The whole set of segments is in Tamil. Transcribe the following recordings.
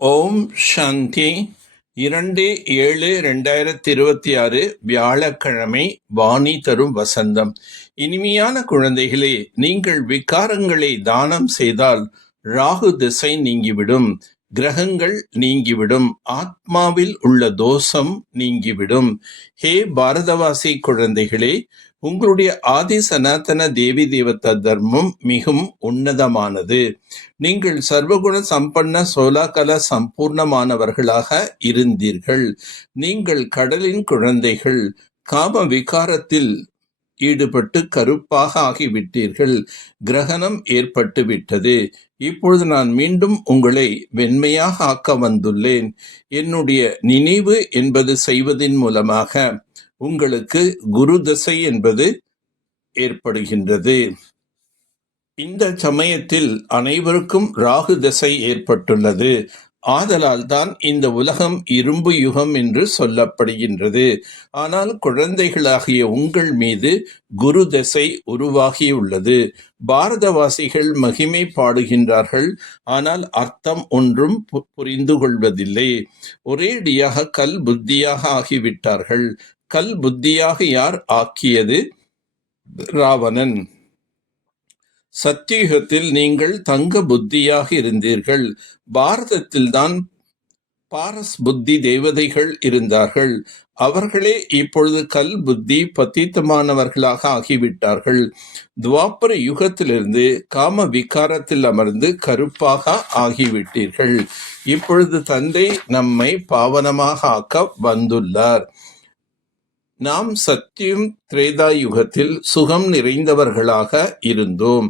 ஓம் சாந்தி. 2/7/2026 வியாழக்கிழமை. வாணி தரும் வசந்தம். இனிமையான குழந்தைகளே, நீங்கள் விகாரங்களை தானம் செய்தால் ராகு திசை நீங்கிவிடும், கிரகங்கள் நீங்கிவிடும், ஆத்மாவில் உள்ள தோஷம் நீங்கிவிடும். ஹே பாரதவாசி குழந்தைகளே, உங்களுடைய ஆதி சனாதன தேவி தேவதா தர்மம் மிகவும் உன்னதமானது. நீங்கள் சர்வகுண சம்பன்ன சோலாகல சம்பூர்ணமானவர்களாக இருந்தீர்கள். நீங்கள் கடலின் குழந்தைகள். காம விகாரத்தில் ஈடுபட்டு கருப்பாக ஆகிவிட்டீர்கள். கிரகணம் ஏற்பட்டு விட்டது. இப்பொழுது நான் மீண்டும் உங்களை வெண்மையாக ஆக்க வந்துள்ளேன். என்னுடைய நினைவு என்பது செய்வதன் மூலமாக உங்களுக்கு குரு தசை என்பது ஏற்படுகின்றது. இந்த சமயத்தில் அனைவருக்கும் ராகு தசை ஏற்பட்டுள்ளது. ஆதலால் தான் இந்த உலகம் இரும்பு யுகம் என்று சொல்லப்படுகின்றது. ஆனால் குழந்தைகளாகிய உங்கள் மீது குரு தசை உருவாகியுள்ளது. பாரதவாசிகள் மகிமை பாடுகின்றார்கள், ஆனால் அர்த்தம் ஒன்றும் புரிந்து கொள்வதில்லை. ஒரேடியாக கல் புத்தியாக ஆகிவிட்டார்கள். கல் புத்தியாக யார் ஆக்கியது? ராவணன். சத்தியுகத்தில் நீங்கள் தங்க புத்தியாக இருந்தீர்கள். பாரதத்தில்தான் பாரஸ் புத்தி தேவதைகள் இருந்தார்கள். அவர்களே இப்பொழுது கல் புத்தி பத்தித்தமானவர்களாக ஆகிவிட்டார்கள். துவாபர யுகத்திலிருந்து காம விகாரத்தில் அமர்ந்து கருப்பாக ஆகிவிட்டீர்கள். இப்பொழுது தந்தை நம்மை பாவனமாக ஆக்க வந்துள்ளார். நாம் சத்தியம் திரேதா யுகத்தில் சுகம் நிறைந்தவர்களாக இருந்தோம்.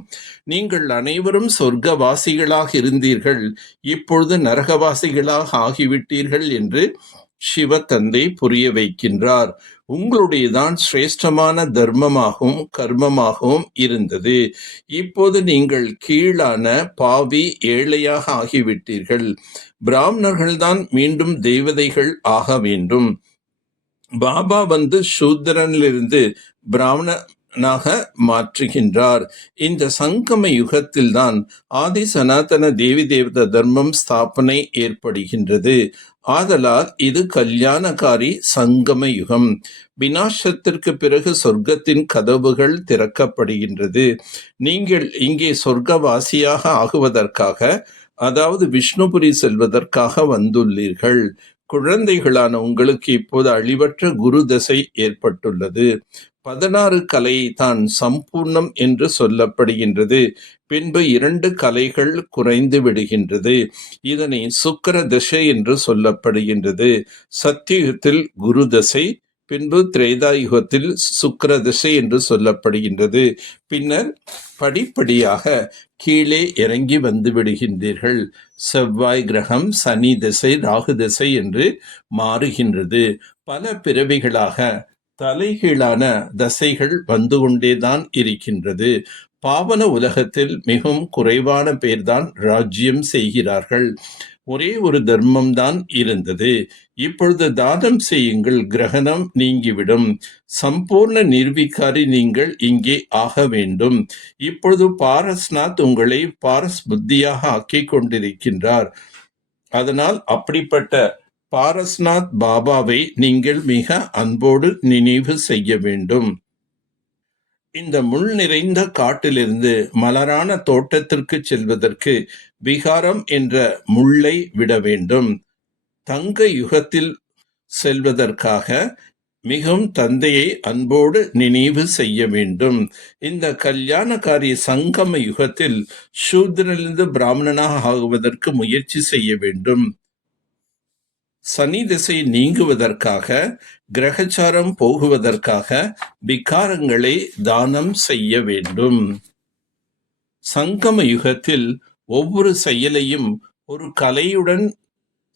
நீங்கள் அனைவரும் சொர்க்கவாசிகளாக இருந்தீர்கள். இப்பொழுது நரகவாசிகளாக ஆகிவிட்டீர்கள் என்று சிவ தந்தை புரிய வைக்கின்றார். உங்களுடையதான் சிரேஷ்டமான தர்மமாகவும் கர்மமாகவும் இருந்தது. இப்போது நீங்கள் கீழான பாவி ஏழையாக ஆகிவிட்டீர்கள். பிராமணர்கள்தான் மீண்டும் தேவதைகள் ஆக வேண்டும். பாபா சூத்திரனிலிருந்து பிராமணனாக மாற்றுகின்றார். இந்த சங்கம யுகத்தில்தான் ஆதி சனாதன தேவி தேவத தர்மம் ஸ்தாபனை ஏற்படுகின்றது. ஆதலால் இது கல்யாணகாரி சங்கம யுகம். விநாசத்திற்கு பிறகு சொர்க்கத்தின் கதவுகள் திறக்கப்படுகின்றது. நீங்கள் இங்கே சொர்க்கவாசியாக ஆகுவதற்காக, அதாவது விஷ்ணுபுரி செல்வதற்காக வந்துள்ளீர்கள். குழந்தைகளான உங்களுக்கு இப்போது அழிவற்ற குரு தசை ஏற்பட்டுள்ளது. 16 கலை தான் சம்பூர்ணம் என்று சொல்லப்படுகின்றது. பின்பு 2 கலைகள் குறைந்து விடுகின்றது. இதனை சுக்கிர தசை என்று சொல்லப்படுகின்றது. சத்தியுகத்தில் குரு தசை, பின்பு திரேதாயுகத்தில் சுக்கிர தசை என்று சொல்லப்படுகின்றது. பின்னர் படிப்படியாக கீழே இறங்கி வந்து விடுகின்றீர்கள். செவ்வாய் கிரகம், சனி திசை, ராகு திசை என்று மாறுகின்றது. பல பிறவிகளாக தலைகீழான தசைகள் வந்து கொண்டேதான் இருக்கின்றது. பாவன உலகத்தில் மிகவும் குறைவான பேர்தான் ராஜ்யம் செய்கிறார்கள். ஒரே ஒரு தர்மம்தான் இருந்தது. இப்பொழுது தானம் செய்யுங்கள், கிரகணம் நீங்கிவிடும். சம்பூர்ண நிர்விகாரி நீங்கள் இங்கே ஆக வேண்டும். இப்பொழுது பாரஸ்நாத் உங்களை பாரஸ் புத்தியாக ஆக்கிக் கொண்டிருக்கின்றார். அதனால் அப்படிப்பட்ட பாரஸ்நாத் பாபாவை நீங்கள் மிக அன்போடு நினைவு செய்ய வேண்டும். இந்த முள் நிறைந்த காட்டிலிருந்து மலரான தோட்டத்திற்கு செல்வதற்கு விகாரம் என்ற முள்ளை விட வேண்டும். தங்க யுகத்தில் செல்வதற்காக மிகவும் தந்தையை அன்போடு நினைவு செய்ய வேண்டும். இந்த கல்யாணகாரி சங்கம யுகத்தில் சூத்திரனிலிருந்து பிராமணனாக ஆகுவதற்கு முயற்சி செய்ய வேண்டும். சனி திசை நீங்குவதற்காக, கிரகச்சாரம் போகுவதற்காக விகாரங்களை தானம் செய்ய வேண்டும். சங்கம யுகத்தில் ஒவ்வொரு செயலையும் ஒரு கலையுடன்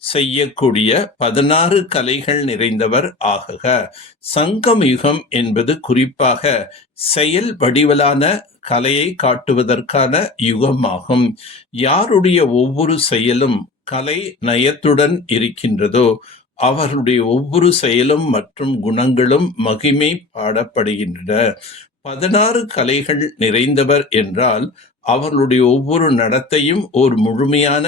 செய்யக்கூடிய 16 கலைகள் நிறைந்தவர் ஆகுக. சங்கம யுகம் என்பது குறிப்பாக செயல் வடிவலான கலையை காட்டுவதற்கான யுகமாகும். யாருடைய ஒவ்வொரு செயலும் கலை நயத்துடன் இருக்கின்றதோ அவர்களுடைய ஒவ்வொரு செயலும் மற்றும் குணங்களும் மகிமை பாடப்படுகின்றன. 16 கலைகள் நிறைந்தவர் என்றால் அவர்களுடைய ஒவ்வொரு நடத்தையும் ஒரு முழுமையான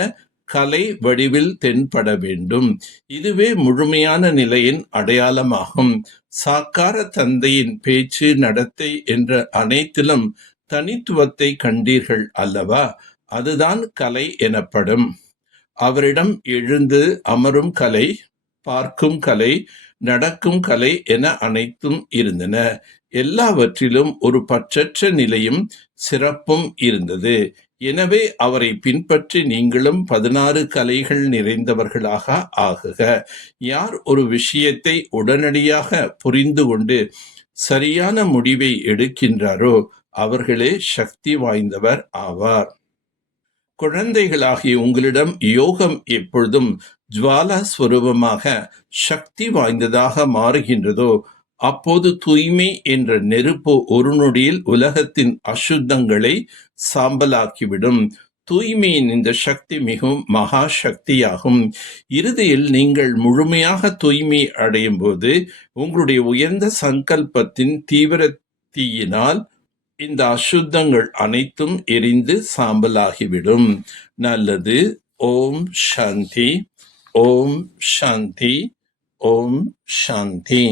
கலை வடிவில் தென்பட வேண்டும். இதுவே முழுமையான நிலையின் அடையாளமாகும். சாக்கார தந்தையின் பேச்சு, நடத்தை என்ற அனைத்திலும் தனித்துவத்தை கண்டீர்கள் அல்லவா? அதுதான் கலை எனப்படும். அவரிடம் எழுந்து அமரும் கலை, பார்க்கும் கலை, நடக்கும் கலை என அனைத்தும் இருந்தன. எல்லாவற்றிலும் ஒரு பற்றற்ற நிலையும் சிறப்பும் இருந்தது. எனவே அவரை பின்பற்றி நீங்களும் 16 கலைகள் நிறைந்தவர்களாக ஆகுக. யார் ஒரு விஷயத்தை உடனடியாக புரிந்து கொண்டு சரியான முடிவை எடுக்கின்றாரோ அவர்களே சக்தி வாய்ந்தவர் ஆவார். குழந்தைகளாகிய உங்களிடம் யோகம் எப்பொழுதும் ஜுவாலா ஸ்வரூபமாக சக்தி வாய்ந்ததாக மாறுகின்றதோ அப்போது தூய்மை என்ற நெருப்பு ஒரு நொடியில் உலகத்தின் அசுத்தங்களை சாம்பலாக்கிவிடும். தூய்மையின் இந்த சக்தி மிகவும் மகா சக்தியாகும். இறுதியில் நீங்கள் முழுமையாக தூய்மை அடையும் போது உங்களுடைய உயர்ந்த சங்கல்பத்தின் தீவிர தீயினால் இந்த அசுத்தங்கள் அனைத்தும் எரிந்து சாம்பலாகிவிடும். நல்லது. ஓம் சாந்தி. ஓம் சாந்தி. ஓம் சாந்தி.